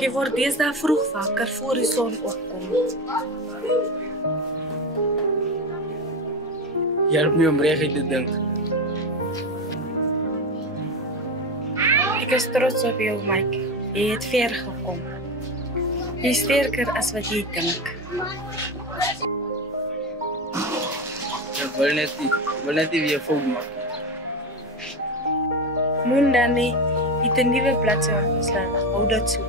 Jy word deesdae vroeg wakker voor die son opkom. Jy help my om reguit te dink. Ek is trots op jou, Mike. Jy het ver gekom. Jy is sterker as wat jy dink. Ek wil net nie weer fout maak. Moen dan nie, jy het 'n nuwe bladsy aangeslaan. Hou dit so.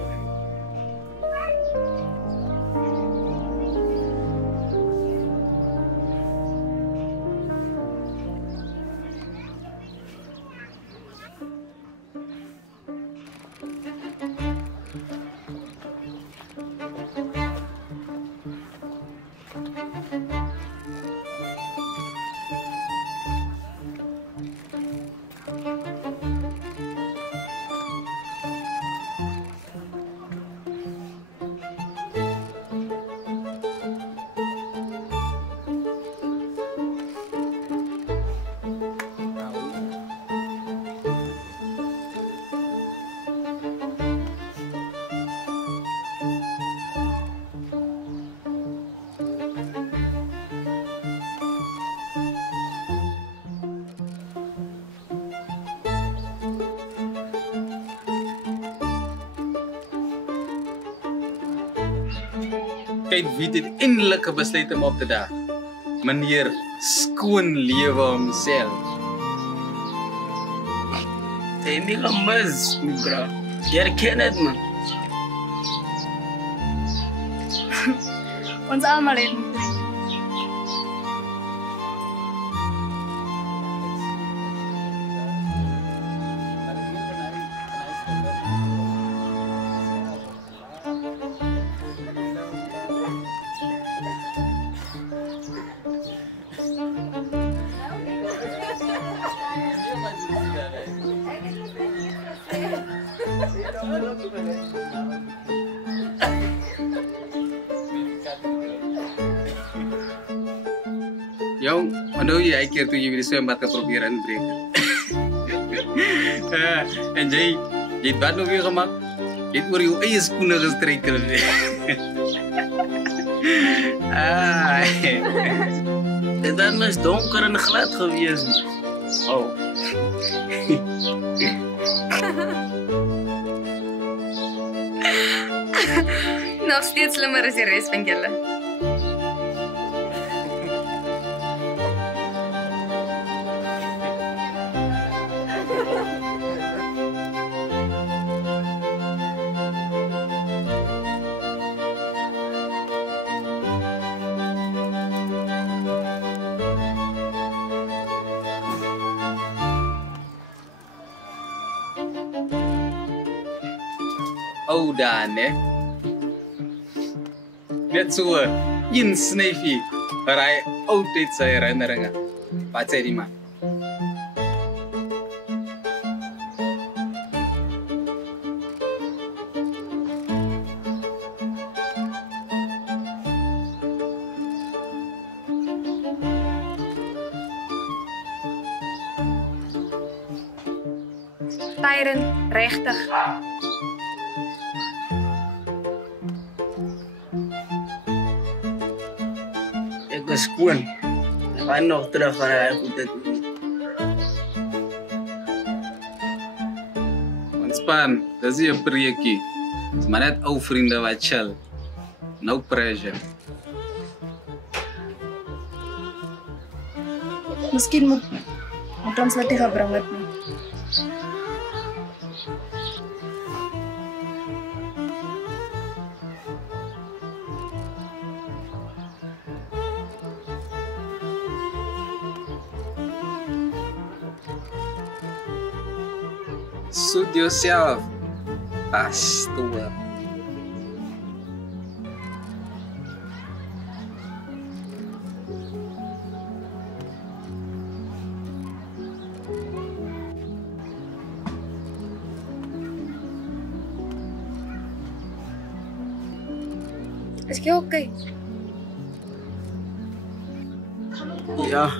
Kijk wie dit eindelijk besluit om op te dagen. Meneer Skoon Lewe homself. Jy het nie gemis, my bra. Jy herken het, man. Ons almal het moet. Jong, onthou jy die keer toe jy weer die swembad geprobeer inbreek? En jy het wat nou weer gemaak? Jy het oor jou eie skoene gestrykel. Dit was mens donker en glad gewees. Oh. Nog steeds slimmer as die res van julle. Oh dan, hè? Net so een snyfie waar hy altyd sy herinneringe. Wat sê die man? Tyron, regtig. Ek was skoon. Ek gaan nog terug aan hy goed dit doen. Ontspan, dis nie 'n preekie. Dis maar net ou vriende wat chill. No pressure. Miskien moet ons net gebring het nie. Suit yourself. Pastor. Is jy okay? Ja,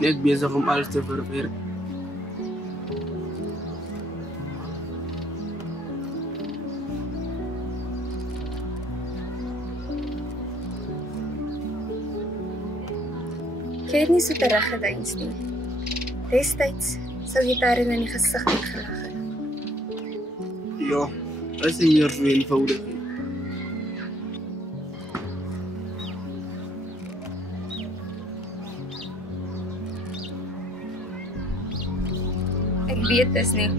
net besig om alles te verwerk. Jy het nie so teruggedeins nie. Destyds sou jy daarin in die gesig gelag het. Ja, dat is nie meer so eenvoudig nie. Ek weet dis nie.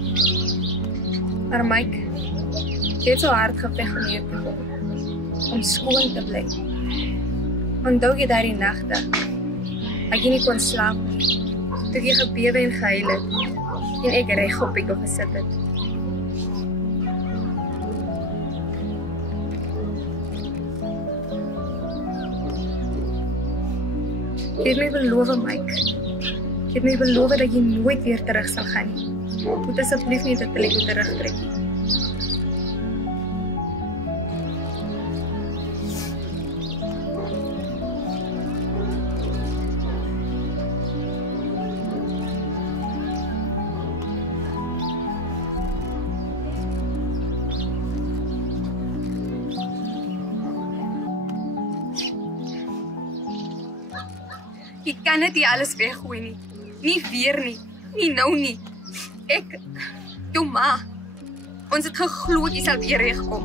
Maar Mike, jy het so hard geveg om hier te kom. Om skoon te bly. Onthou jy daardie nagte? Ek nie kon slaap nie. Toe jy gebewe en gehuil het. En ek reg op ek gesit het. Jy het my beloof, Mike. Jy het my beloof dat jy nooit weer terug sal gaan nie. Moet asseblief nie dit plek terugtrek nie. Jy kan dit nie alles weggooi nie. Nie weer nie. Nie nou nie. Ek, jou ma. Ons het geglo jy sal weer regkom.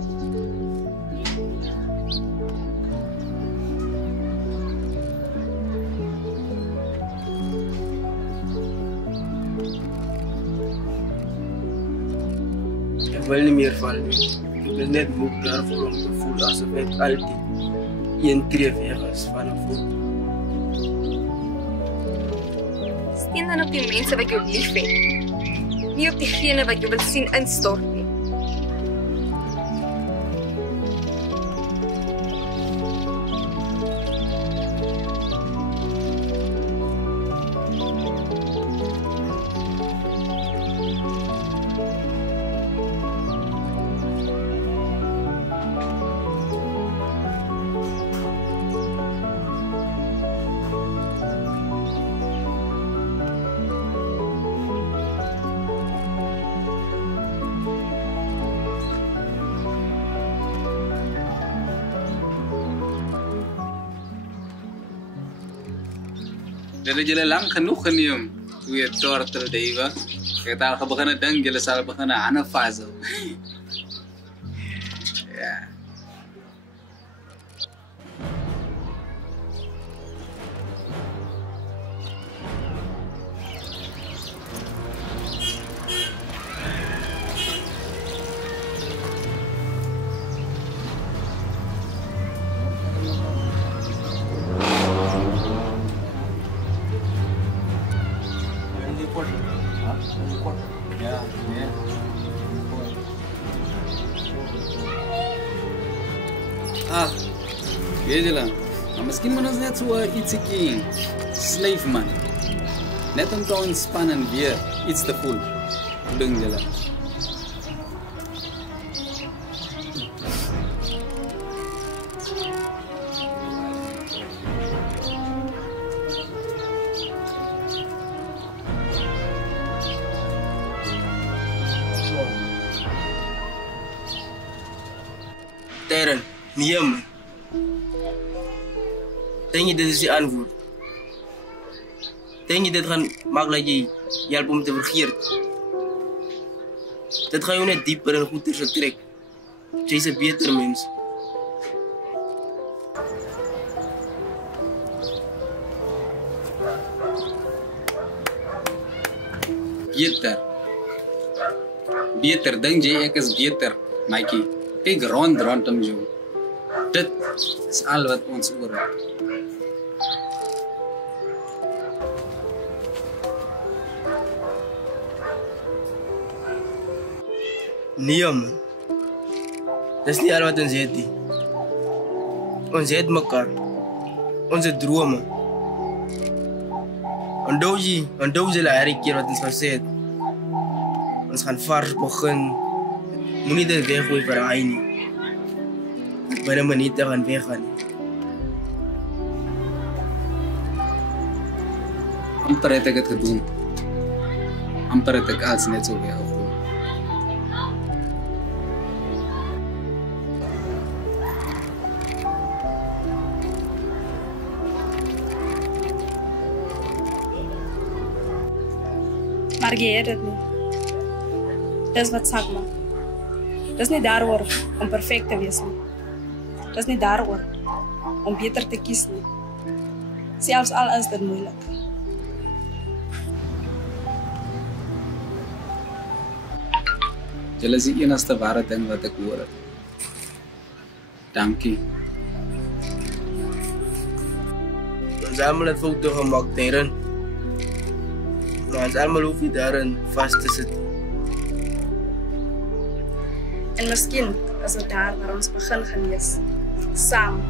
Ek wil nie meer val nie. Ek is net moeg daarvoor om te voel asof ek altyd een tree weg is van 'n voet. Steun dan op die mense wat jou liefhet. Nie op diegene wat jy wil sien instort nie. Dit het julle lang genoeg geneem, toe jy tortel, Dave. Ek het al begin dink, julle sal begin 'n ander fase. Ja. Ah, weet julle, maar miskien moet ons net so ietsie slyf man. Net om te ontspan en weer iets te voel. Hoe dink julle? Darren, nee man. Denk je dit is die antwoord? Denk je dit gaan maak dat jy help om te vergeet? Dit gaan jou net dieper en goeder so trek. Jy's 'n beter mens. Beter, dink jy ek is beter, Mikey? Kyk rondom jou. Dit is al wat ons oor het. Nee man. Dis nie al wat ons het nie. Ons het mekaar. Ons het drome. Onthou jy die keer wat ons gesê het. Ons gaan vars begin. Moenie dit weggooi vir hy nie. Binne minute gaan weggaan. Amper het ek dit gedoen. Amper het ek alles net so weggegooi. Maar jy het dit nie. Dis wat saak maak. Dis nie daaroor om perfek te wees nie. Dis nie daaroor om beter te kies nie. Selfs al is dit moeilik. Julle is die enigste ware ding wat ek hoor het. Dankie. Ons allemaal het foto gemaakt daarin. Maar ons allemaal hoef nie daarin vast te zitten. En miskien is dit daar waar ons begin gaan lees. Saam.